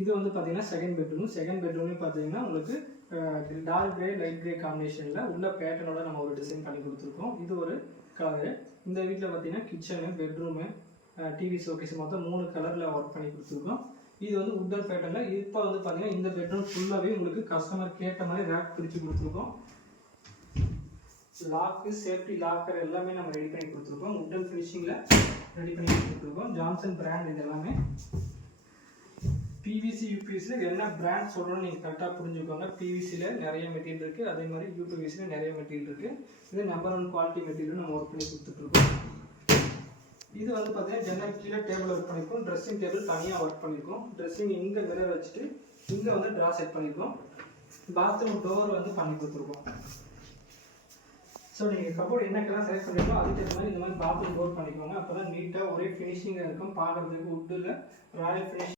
இது வந்து பார்த்தீங்கன்னா செகண்ட் பெட்ரூம். செகண்ட் பெட்ரூம்லேயும் பார்த்தீங்கன்னா உங்களுக்கு டார்க் கிரே லைட் கிரே காம்பினேஷனில் உள்ள பேட்டர்னோட நம்ம ஒரு டிசைன் பண்ணி கொடுத்துருக்கோம். இது ஒரு கலரு. இந்த வீட்டில் பார்த்தீங்கன்னா கிச்சனு, பெட்ரூமு, டிவி ஷோகேஸ் மொத்தம் 3 கலரில் ஒர்க் பண்ணி கொடுத்துருக்கோம். இது வந்து உட்டல் பேட்டர்னில். இப்போ வந்து பார்த்தீங்கன்னா இந்த பெட்ரூம் ஃபுல்லாகவே உங்களுக்கு கஸ்டமர் கேட்ட மாதிரி ரேக் பிரித்து கொடுத்துருக்கோம். லாக்கு, சேஃப்டி லாக்கர் எல்லாமே நம்ம ரெடி பண்ணி கொடுத்துருக்கோம். உட்டல் ஃபினிஷிங்கில் ரெடி பண்ணி கொடுத்துருக்கோம். ஜான்சன் பிராண்ட் இது எல்லாமே. பிவிசி யூபிவிசியில் என்ன பிராண்ட் சொல்கிறோன்னு நீங்கள் கரெக்டாக புரிஞ்சுக்கோங்க. பிவிசியில் நிறைய மெட்டீரியல் இருக்குது, அதே மாதிரி யூபிவிசியில் நிறைய மெட்டீரியல் இருக்குது. இது நம்பர் 1 குவாலிட்டி மெட்டீரியல் நம்ம ஒர்க் பண்ணி கொடுத்துட்ருக்கோம். இது வந்து பார்த்தீங்கன்னா ஜன்னல் கீழே டேபிள் ஒர்க் பண்ணியிருக்கோம். ட்ரெஸ்ஸிங் டேபிள் தனியாக ஒர்க் பண்ணியிருக்கோம். ட்ரெஸ்ஸிங் இங்கே மிரர் வச்சுட்டு இங்கே வந்து ட்ரா செட் பண்ணியிருக்கோம். பாத்ரூம் டோர் வந்து பண்ணி கொடுத்துருக்கோம். ஸோ நீங்கள் கபோர்டு என்ன கலர் செலக்ட் பண்ணிருக்கோ அதுக்கு ஏற்ற மாதிரி இந்த மாதிரி பாத்ரூம் டோர் பண்ணிக்கோங்க. அப்போ தான் நீட்டாக ஒரே ஃபினிஷிங்காக இருக்கும். பார்க்குறதுக்கு உட்டில் ராயல் ஃபினிஷிங்